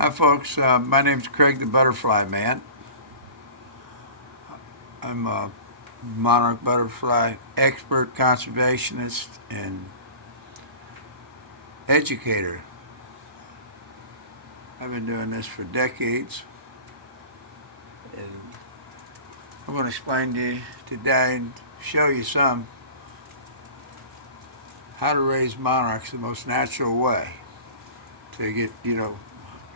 Hi, folks. My name's Craig the Butterfly Man. I'm a monarch butterfly expert, conservationist, and educator. I've been doing this for decades, and I'm going to explain to you today and show you some how to raise monarchs the most natural way to get, to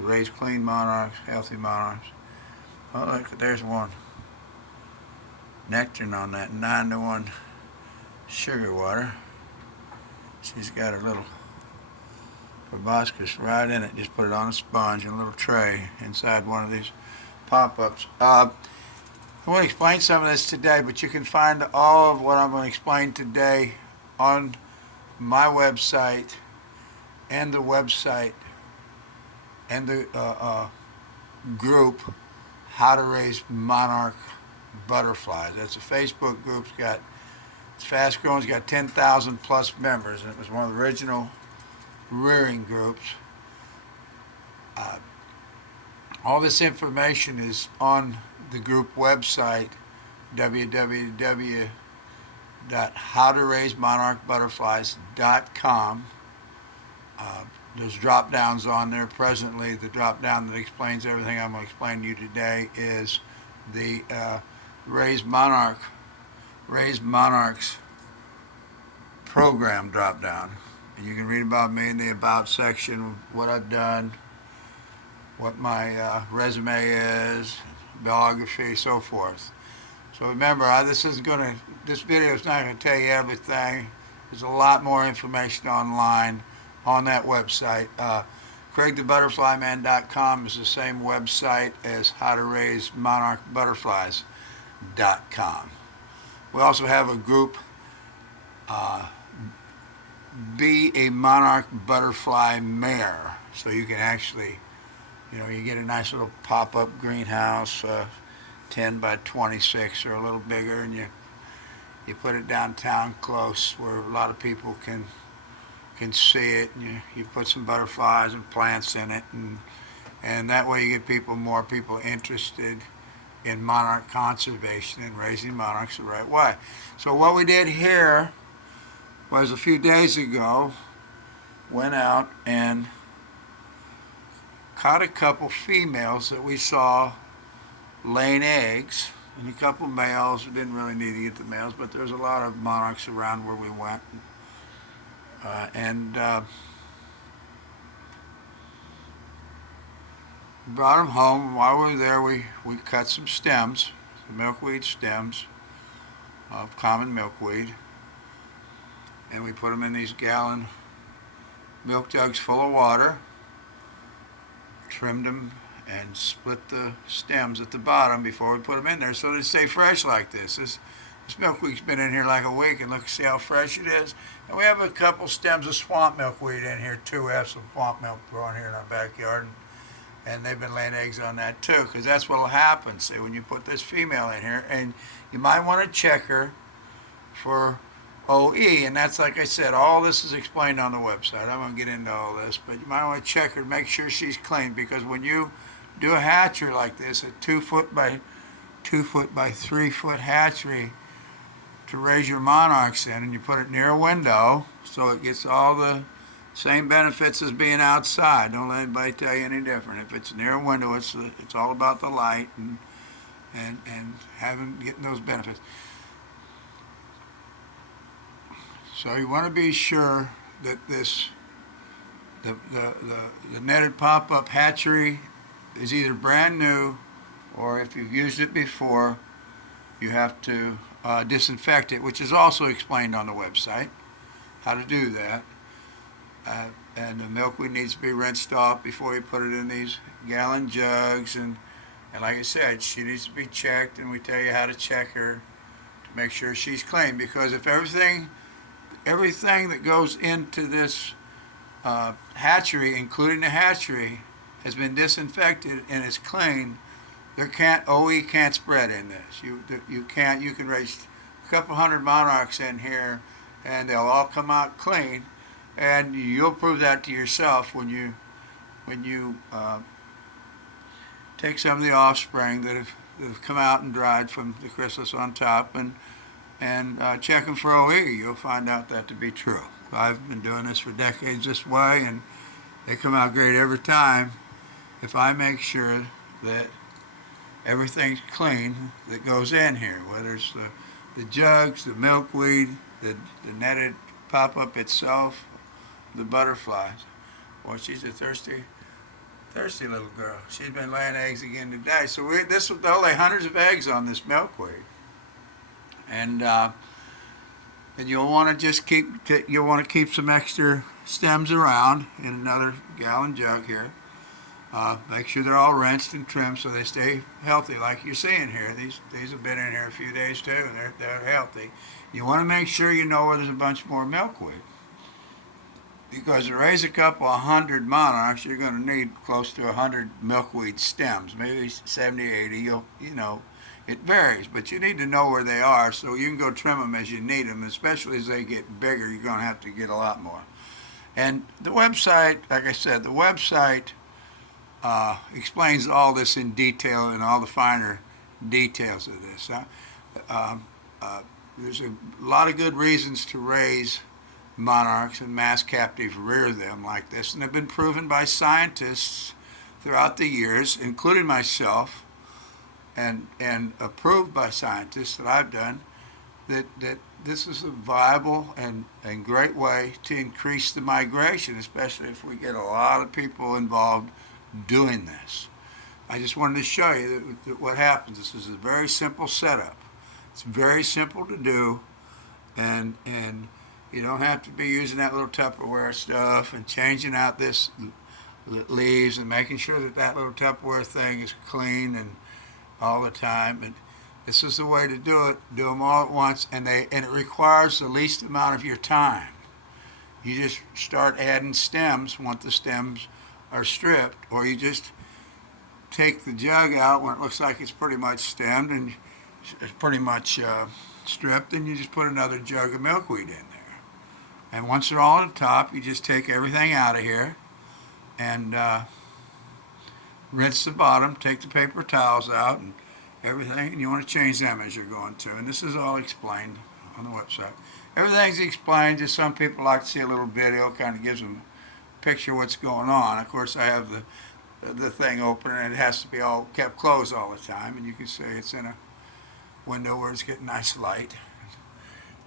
raise clean monarchs, healthy monarchs. Oh, look, there's one. Nectar on that 9-to-1 sugar water. She's got her little proboscis right in it. Just put it on a sponge in a little tray inside one of these pop-ups. I want to explain some of this today, but you can find all of what I'm going to explain today on my website and the website and the group How to Raise Monarch Butterflies. That's a Facebook group. It's fast growing. It's got 10,000 plus members, and it was one of the original rearing groups. All this information is on the group website, www.howtoraisemonarchbutterflies.com. There's drop downs on there presently. The drop down that explains everything I'm going to explain to you today is the Raise Monarchs program drop down. You can read about me in the About section, what I've done, what my resume is, biography, so forth. So remember, this video is not going to tell you everything. There's a lot more information online on that website. CraigTheButterflyMan.com is the same website as HowToRaiseMonarchButterflies.com. We also have a group, Be a Monarch Butterfly Mare. So you can actually, you get a nice little pop-up greenhouse, 10 by 26 or a little bigger, and you put it downtown close where a lot of people can see it, and you put some butterflies and plants in it, and that way you get more people interested in monarch conservation and raising monarchs the right way. So what we did here was a few days ago, went out and caught a couple females that we saw laying eggs, and a couple males. We didn't really need to get the males, but there's a lot of monarchs around where we went. Brought them home. While we were there, we cut some stems, some milkweed stems of common milkweed, and we put them in these gallon milk jugs full of water, trimmed them, and split the stems at the bottom before we put them in there so they stay fresh like this. This milkweed's been in here like a week, and look, see how fresh it is. And we have a couple stems of swamp milkweed in here too. We have some swamp milk growing here in our backyard, and they've been laying eggs on that too, because that's what will happen. See, when you put this female in here, and you might want to check her for OE, and that's, like I said, all this is explained on the website. I won't get into all this, but you might want to check her to make sure she's clean, because when you do a hatchery like this, a 2 foot by 2 foot by 3 foot hatchery, to raise your monarchs in, and you put it near a window so it gets all the same benefits as being outside. Don't let anybody tell you any different. If it's near a window, it's all about the light and getting those benefits. So you want to be sure that the netted pop-up hatchery is either brand new, or if you've used it before, you have to disinfect it, which is also explained on the website, how to do that. And the milkweed needs to be rinsed off before you put it in these gallon jugs. And like I said, she needs to be checked, and we tell you how to check her to make sure she's clean. Because if everything that goes into this hatchery, including the hatchery, has been disinfected and is clean, OE can't spread in this. You can raise a couple hundred monarchs in here, and they'll all come out clean, and you'll prove that to yourself when you take some of the offspring that have come out and dried from the chrysalis on top and check them for OE. You'll find out that to be true. I've been doing this for decades this way, and they come out great every time if I make sure that everything's clean that goes in here, whether it's the jugs, the milkweed, the netted pop-up itself, the butterflies. Well, she's a thirsty little girl. She's been laying eggs again today. So they'll lay hundreds of eggs on this milkweed, and you'll want to just keep some extra stems around in another gallon jug here. Make sure they're all rinsed and trimmed so they stay healthy, like you're seeing here. These have been in here a few days too, and they're healthy. You want to make sure you know where there's a bunch more milkweed, because to raise a couple of hundred monarchs, you're going to need close to 100 milkweed stems, maybe 70, 80. You know, it varies, but you need to know where they are so you can go trim them as you need them. Especially as they get bigger, you're going to have to get a lot more. And the website, like I said, the website explains all this in detail and all the finer details of this. There's a lot of good reasons to raise monarchs and mass captive rear them like this, and they've been proven by scientists throughout the years, including myself, and approved by scientists that I've done, that this is a viable and great way to increase the migration, especially if we get a lot of people involved doing this. I just wanted to show you that what happens. This is a very simple setup. It's very simple to do, and you don't have to be using that little Tupperware stuff and changing out this leaves and making sure that little Tupperware thing is clean and all the time. And this is the way to do it. Do them all at once, and it requires the least amount of your time. You just start adding stems once the stems are stripped, or you just take the jug out when it looks like it's pretty much stemmed and it's pretty much stripped, and you just put another jug of milkweed in there. And once they're all on the top, you just take everything out of here and rinse the bottom, take the paper towels out and everything, and you want to change them as you're going to. And this is all explained on the website. Everything's explained. Just some people like to see a little video, kind of gives them picture what's going on. Of course, I have the thing open, and it has to be all kept closed all the time, and you can see it's in a window where it's getting nice light.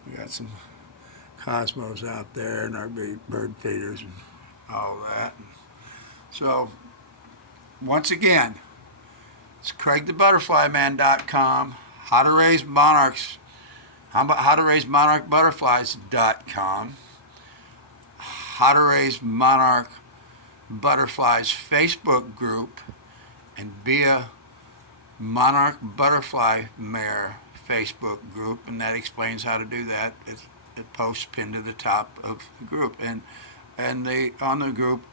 We got some cosmos out there and our bird feeders and all that. And so once again, it's CraigTheButterflyMan.com, how to raise monarchs, how to raise monarch butterflies.com, How to Raise Monarch Butterflies Facebook group, and be a Monarch Butterfly Mare Facebook group, and that explains how to do that. It posts pinned to the top of the group, and on the group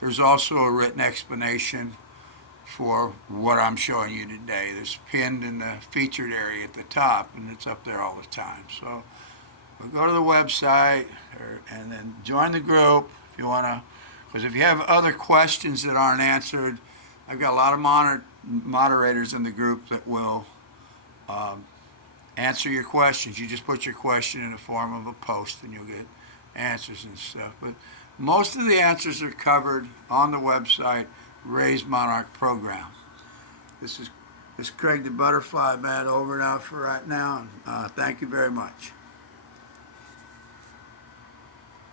there's also a written explanation for what I'm showing you today. There's pinned in the featured area at the top, and it's up there all the time. So we'll go to the website and then join the group if you want to, because if you have other questions that aren't answered, I've got a lot of moderators in the group that will answer your questions. You just put your question in the form of a post and you'll get answers and stuff. But most of the answers are covered on the website, Raise Monarch program. This is Craig the Butterfly Man over and out for right now, and thank you very much.